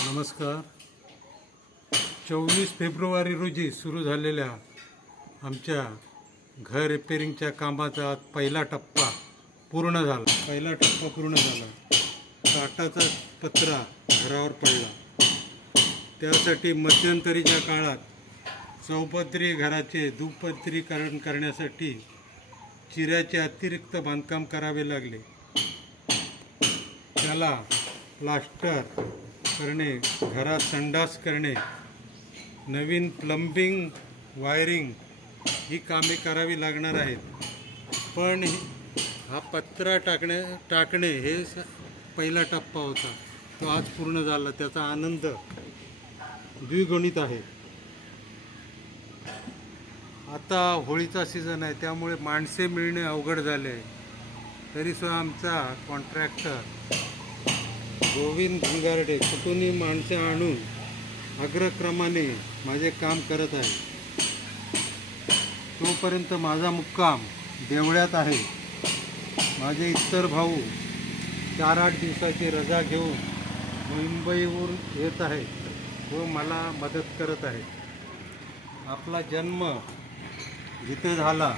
नमस्कार. 24 फेब्रुवारी रोजी सुरू झालेल्या आमच्या घर रिपेअरिंगच्या कामाचा पहिला टप्पा पूर्ण झाला. काटाचा पत्रा घरावर पडला. त्यासाठी मध्यंतरीच्या काळात चौपदरी घराचे दुपदरीकरण करण्यासाठी चिऱ्याचे अतिरिक्त बांधकाम करावे लागले. त्याला प्लास्टर करणे, घरात संडास करणे, नवीन प्लंबिंग, वायरिंग ही कामे करावी लागणार आहेत. पण हा पत्रा टाकणे हे पहिला टप्पा होता, तो आज पूर्ण झाला. त्याचा आनंद द्विगुणित आहे. आता होळीचा सीझन आहे, त्यामुळे माणसे मिळणे अवघड झाले आहे. तरीसुद्धा आमचा कॉन्ट्रॅक्टर गोविंद भिंगारडे कुठूनही माणसे आणून अग्रक्रमाने माझे काम करत आहे. तोपर्यंत माझा मुक्काम देवळ्यात आहे. माझे इतर भाऊ 4-8 दिवसाची रजा घेऊन मुंबईवरून येत आहे व मला मदत करत आहे. आपला जन्म जिथे झाला,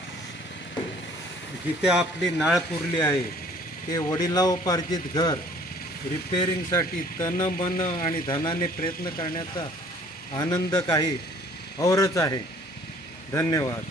जिथे आपली नाळ पुरली आहे, ते वडिलोपार्जित घर रिपेअरिंगसाठी तन मन आणि धनाने प्रयत्न करण्याचा आनंद काही औरच आहे. धन्यवाद.